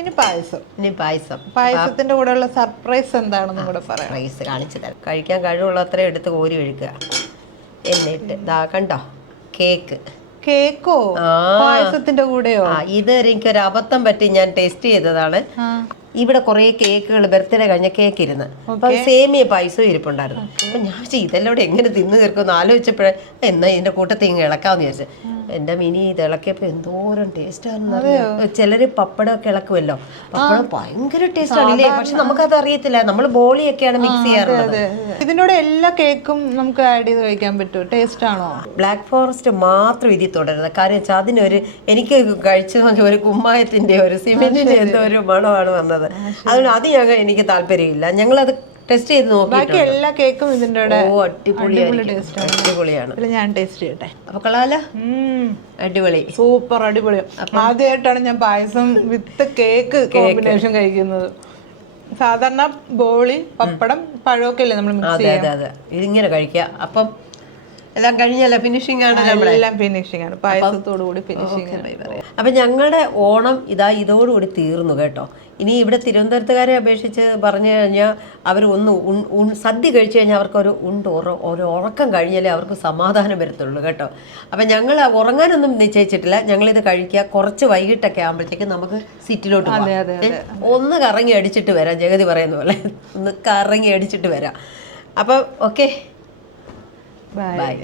ഇനി പായസം. ഇനി പായസം. പായസത്തിന്റെ കൂടെ ഉള്ള സർപ്രൈസ് എന്താണെന്ന് കൂടെ പറയാം. റൈസ് കാണിച്ചു തരാം. കഴിക്കാൻ കഴിവുള്ള അത്രയും എടുത്ത് കോരി ഒഴിക്കുക. എന്നിട്ട് ഇതാ കണ്ടോ? കേക്ക്. കേക്കോ. പായസത്തിന്റെ കൂടെയോ? ഇത് എനിക്കൊരു അബദ്ധം പറ്റി ഞാൻ ടേസ്റ്റ് ചെയ്തതാണ്. ഇവിടെ കുറേ കേക്കുകൾ ബർത്ത്ഡേ കഴിഞ്ഞ കേക്ക് ഇരുന്ന്. അപ്പം സേമിയ പായസവും ഇരിപ്പുണ്ടായിരുന്നു. അപ്പം ഞാൻ ഇതെല്ലാം കൂടെ എങ്ങനെ തിന്നു തീർക്കുമെന്ന് ആലോചിച്ചപ്പോഴേ എന്നാ ഇതിന്റെ കൂട്ടത്തിൽ ഇങ്ങനെ ഇളക്കാന്ന് വിചാരിച്ചു. എന്റെ മിനി ഇത് ഇളക്കിയപ്പോ എന്തോരം ടേസ്റ്റ് ആണെന്ന് ചിലര് പപ്പടമൊക്കെ ഇളക്കുമല്ലോ. പപ്പടം ഭയങ്കര ടേസ്റ്റ് ആണല്ലേ? പക്ഷെ നമുക്കത് അറിയത്തില്ല. നമ്മൾ ബോളിയൊക്കെയാണ് മിക്സ് ചെയ്യാറുള്ളത്. ഇതിനോട് എല്ലാ കേക്കും നമുക്ക് ആഡ് ചെയ്ത് കഴിക്കാൻ പറ്റുമോ? ടേസ്റ്റ് ആണോ? ബ്ലാക്ക് ഫോറസ്റ്റ് മാത്രം ഇതിൽ തുടരുന്നത്. കാര്യം വെച്ചാൽ അതിനൊരു എനിക്ക് കഴിച്ചു നോക്കിയ ഒരു കുമ്മായത്തിന്റെ ഒരു സിമെന്റിന്റെ എന്തോ ഒരു മണമാണ് വന്നത്. അതുകൊണ്ട് അത് ഞങ്ങൾ എനിക്ക് താല്പര്യമില്ല. ഞങ്ങളത് ടെസ്റ്റ് ചെയ്ത് ബാക്കി എല്ലാ കേക്കും ഇതിന്റെ കൂടെ ഓ ആണ്. അടിപൊളിയാണ്. ഇതിൽ ഞാൻ ടേസ്റ്റ് ചെയ്യട്ടെ. അപ്പൊ കൊള്ളാലോ. അടിപൊളി. സൂപ്പർ അടിപൊളി. ആദ്യമായിട്ടാണ് ഞാൻ പായസം വിത്ത് കേക്ക് കോമ്പിനേഷൻ കഴിക്കുന്നത്. സാധാരണ ബോളി പപ്പടം പഴമൊക്കെ അല്ലേ നമ്മൾ മിക്സ് അതെ അതെ അതെ. ഇതിങ്ങനെ കഴിക്കുക. അപ്പം എല്ലാം കഴിഞ്ഞല്ല? ഫിനിഷിംഗ് ആണ് എല്ലാം ഫിനിഷിംഗ് ആണ്. പായസത്തോടു കൂടി ഫിനിഷിംഗ് അപ്പൊ ഞങ്ങളുടെ ഓണം ഇതാ ഇതോടുകൂടി തീർന്നു കേട്ടോ. ഇനി ഇവിടെ തിരുവനന്തപുരത്തുകാരെ അപേക്ഷിച്ച് പറഞ്ഞു കഴിഞ്ഞാൽ അവർ ഒന്ന് ഉൺ- സദ്യ കഴിച്ചു കഴിഞ്ഞാൽ അവർക്ക് ഒരു ഉണ്ട് ഒരു ഉറക്കം കഴിഞ്ഞാലേ അവർക്ക് സമാധാനം വരത്തുള്ളൂ കേട്ടോ. അപ്പം ഞങ്ങൾ ഉറങ്ങാനൊന്നും നിശ്ചയിച്ചിട്ടില്ല. ഞങ്ങൾ ഇത് കഴിക്കുക. കുറച്ച് വൈകിട്ടൊക്കെ ആകുമ്പോഴത്തേക്ക് നമുക്ക് സിറ്റിലോട്ട് പോകാം ഒന്ന് കറങ്ങി അടിച്ചിട്ട് വരാം. ജഗതി പറയുന്ന പോലെ. ഒന്ന് കറങ്ങി അടിച്ചിട്ട് വരാം. അപ്പം ഓക്കെ ബൈ ബൈ